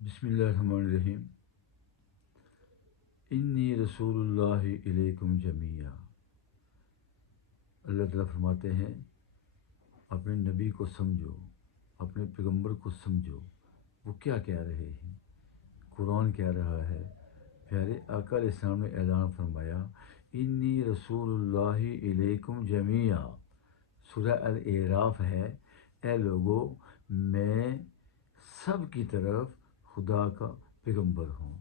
بسم اللہ الرحمن الرحیم۔ انی رسول اللہ علیکم جمیعا۔ اللہ تعالیٰ فرماتے ہیں اپنے نبی کو سمجھو، اپنے پیغمبر کو سمجھو، وہ کیا کہہ رہے ہیں، قرآن کہہ رہا ہے۔ پیارے آقا علیہ السلام نے اعلان فرمایا انی رسول اللہ علیکم جمیعا۔ سورہ الاعراف ہے، اے لوگو میں سب کی طرف خدا کا پیغمبر ہوں۔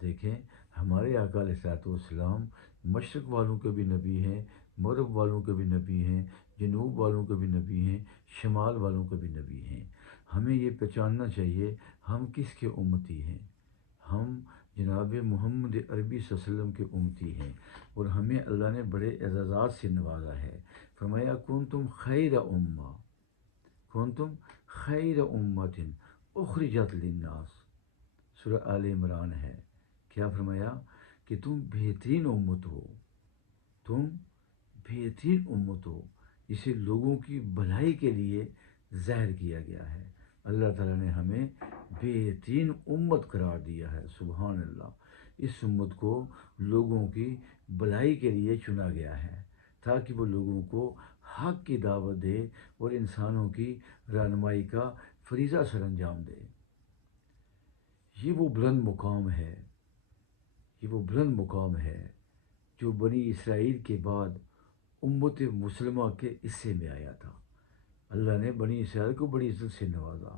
دیکھیں ہمارے آقا علیہ الصلوۃ والسلام مشرق والوں کے بھی نبی ہیں، مغرب والوں کے بھی نبی ہیں، جنوب والوں کے بھی نبی ہیں، شمال والوں کے بھی نبی ہیں۔ ہمیں یہ پہچاننا چاہیے ہم کس کے امتی ہیں۔ ہم جناب محمد عربی صلی اللہ علیہ وسلم کے امتی ہیں، اور ہمیں اللہ نے بڑے اعزازات سے نوازا ہے۔ فرمایا کنتم خیر امہ، کنتم خیر امۃ اخرجت للناس، سورہ آل عمران ہے۔ کیا فرمایا کہ تم بہترین امت ہو، تم بہترین امت ہو جسے لوگوں کی بھلائی کے لیے ظاہر کیا گیا ہے۔ اللہ تعالیٰ نے ہمیں بہترین امت قرار دیا ہے، سبحان اللہ۔ اس امت کو لوگوں کی بھلائی کے لیے چنا گیا ہے تاکہ وہ لوگوں کو حق کی دعوت دے اور انسانوں کی رہنمائی کا فریضہ سر انجام دے۔ یہ وہ بلند مقام ہے، یہ وہ بلند مقام ہے جو بنی اسرائیل کے بعد امت مسلمہ کے حصے میں آیا تھا۔ اللہ نے بنی اسرائیل کو بڑی عزت سے نوازا،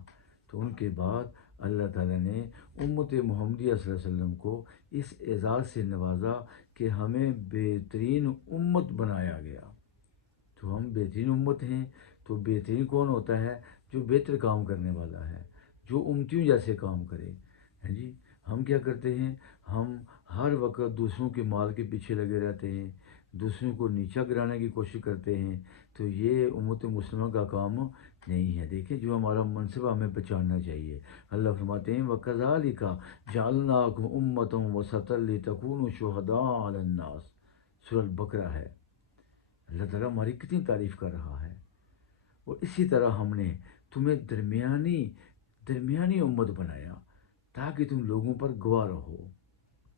تو ان کے بعد اللہ تعالیٰ نے امت محمدیہ صلی اللہ علیہ وسلم کو اس اعزاز سے نوازا کہ ہمیں بہترین امت بنایا گیا۔ تو ہم بہترین امت ہیں، تو بہترین کون ہوتا ہے؟ جو بہتر کام کرنے والا ہے، جو امتیوں جیسے کام کرے۔ ہیں جی، ہم کیا کرتے ہیں؟ ہم ہر وقت دوسروں کے مال کے پیچھے لگے رہتے ہیں، دوسروں کو نیچا گرانے کی کوشش کرتے ہیں، تو یہ امت مسلمہ کا کام نہیں ہے۔ دیکھیں جو ہمارا منصب ہمیں پہچاننا چاہیے۔ اللہ فرماتے ہیں وَكَذَلِكَ جَعَلْنَاكُمْ أُمَّةً وَسَطًا لِتَكُونُوا شُهَدَاءَ عَلَى النَّاسِ، سورہ البقرہ ہے۔ اللہ تعالیٰ ہماری کتنی تعریف کر رہا ہے۔ اور اسی طرح ہم نے تمہیں درمیانی امت بنایا تاکہ تم لوگوں پر گواہ رہو۔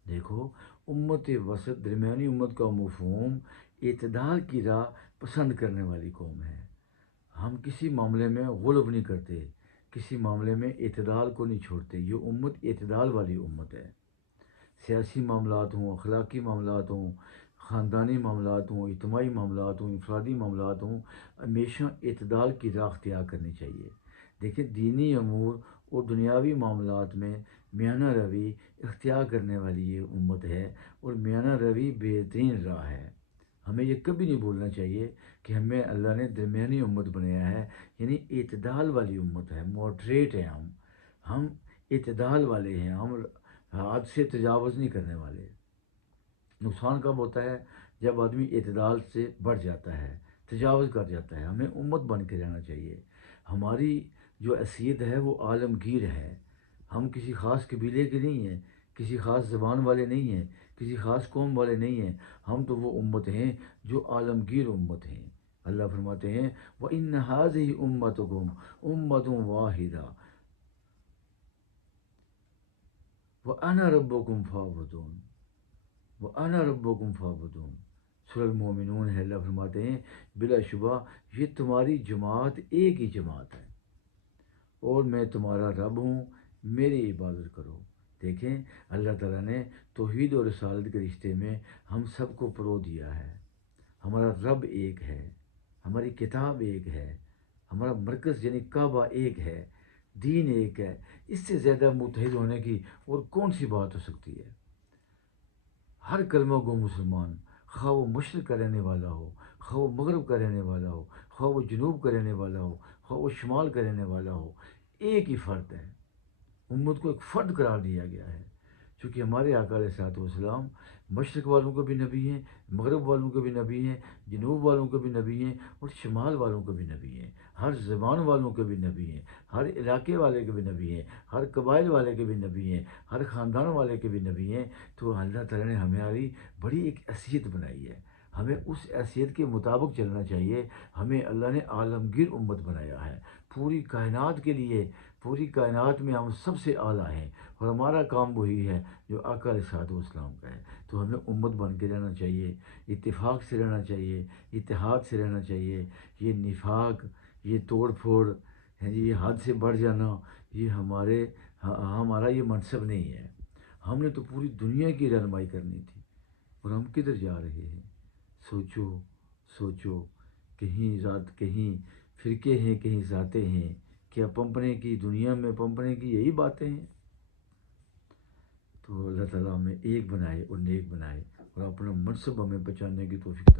دیکھو امت وسط، درمیانی امت کا مفہوم اعتدال کی راہ پسند کرنے والی قوم ہے۔ ہم کسی معاملے میں غلو نہیں کرتے، کسی معاملے میں اعتدال کو نہیں چھوڑتے۔ یہ امت اعتدال والی امت ہے۔ سیاسی معاملات ہوں، اخلاقی معاملات ہوں، خاندانی معاملات ہوں، اجتماعی معاملات ہوں، انفرادی معاملات ہوں، ہمیشہ اعتدال کی راہ اختیار کرنی چاہیے۔ دیکھیں دینی امور اور دنیاوی معاملات میں میانہ روی اختیار کرنے والی یہ امت ہے، اور میانہ روی بہترین راہ ہے۔ ہمیں یہ کبھی نہیں بولنا چاہیے کہ ہمیں اللہ نے درمیانی امت بنایا ہے، یعنی اعتدال والی امت ہے، موڈریٹ ہے ہم اعتدال والے ہیں، ہم حد سے تجاوز نہیں کرنے والے۔ نقصان کب ہوتا ہے؟ جب آدمی اعتدال سے بڑھ جاتا ہے، تجاوز کر جاتا ہے۔ ہمیں امت بن کے رہنا چاہیے۔ ہماری جو حیثیت ہے وہ عالمگیر ہے۔ ہم کسی خاص قبیلے کے نہیں ہیں، کسی خاص زبان والے نہیں ہیں، کسی خاص قوم والے نہیں ہیں۔ ہم تو وہ امت ہیں جو عالمگیر امت ہیں۔ اللہ فرماتے ہیں وَإِنَّ هَٰذِهِ أُمَّتُكُمْ أُمَّةٌ وَاحِدَةٌ وَأَنَا رَبُّكُمْ فَاعْبُدُونِ، وَأَنَا رَبُّكُمْ فَاعْبُدُونِ، سورہ المومنون ہے۔ اللہ فرماتے ہیں بلا شبہ یہ تمہاری جماعت ایک ہی جماعت ہے، اور میں تمہارا رب ہوں، میری عبادت کرو۔ دیکھیں اللہ تعالیٰ نے توحید اور رسالت کے رشتے میں ہم سب کو پرو دیا ہے۔ ہمارا رب ایک ہے، ہماری کتاب ایک ہے، ہمارا مرکز یعنی کعبہ ایک ہے، دین ایک ہے۔ اس سے زیادہ متحد ہونے کی اور کون سی بات ہو سکتی ہے؟ ہر کلمہ گو مسلمان، خواہ وہ مشرق کا رہنے والا ہو، خواہ وہ مغرب کا رہنے والا ہو، خواہ وہ جنوب کا رہنے والا ہو، خواہ وہ شمال کا رہنے والا ہو، ایک ہی فرد ہے۔ امت کو ایک فرد قرار دیا گیا ہے، چونکہ ہمارے آقا علیہ الصلوۃ والسلام مشرق والوں کے بھی نبی ہیں، مغرب والوں کے بھی نبی ہیں، جنوب والوں کے بھی نبی ہیں، اور شمال والوں کے بھی نبی ہیں، ہر زبان والوں کے بھی نبی ہیں، ہر علاقے والے کے بھی نبی ہیں، ہر قبائل والے کے بھی نبی ہیں، ہر خاندان والے کے بھی نبی ہیں۔ تو اللہ تعالیٰ نے ہماری بڑی ایک حیثیت بنائی ہے، ہمیں اس حیثیت کے مطابق چلنا چاہیے۔ ہمیں اللہ نے عالمگیر امت بنایا ہے، پوری کائنات کے لیے پوری کائنات میں ہم سب سے اعلیٰ ہیں، اور ہمارا کام وہی ہے جو آقا علیہ الصلوۃ والسلام کا ہے۔ تو ہمیں امت بن کے رہنا چاہیے، اتفاق سے رہنا چاہیے، اتحاد سے رہنا چاہیے۔ یہ نفاق، یہ توڑ پھوڑ ہے، یہ حد سے بڑھ جانا، یہ ہمارا یہ منصب نہیں ہے۔ ہم نے تو پوری دنیا کی رہنمائی کرنی تھی، اور ہم کدھر جا رہے ہیں؟ سوچو سوچو، کہیں فرقے ہیں، کہیں ذاتیں ہیں، کیا پنپنے کی دنیا میں پنپنے کی یہی باتیں ہیں؟ تو اللہ تعالیٰ ہمیں ایک بنائے اور نیک بنائے، اور اپنا منصب ہمیں بچانے کی توفیق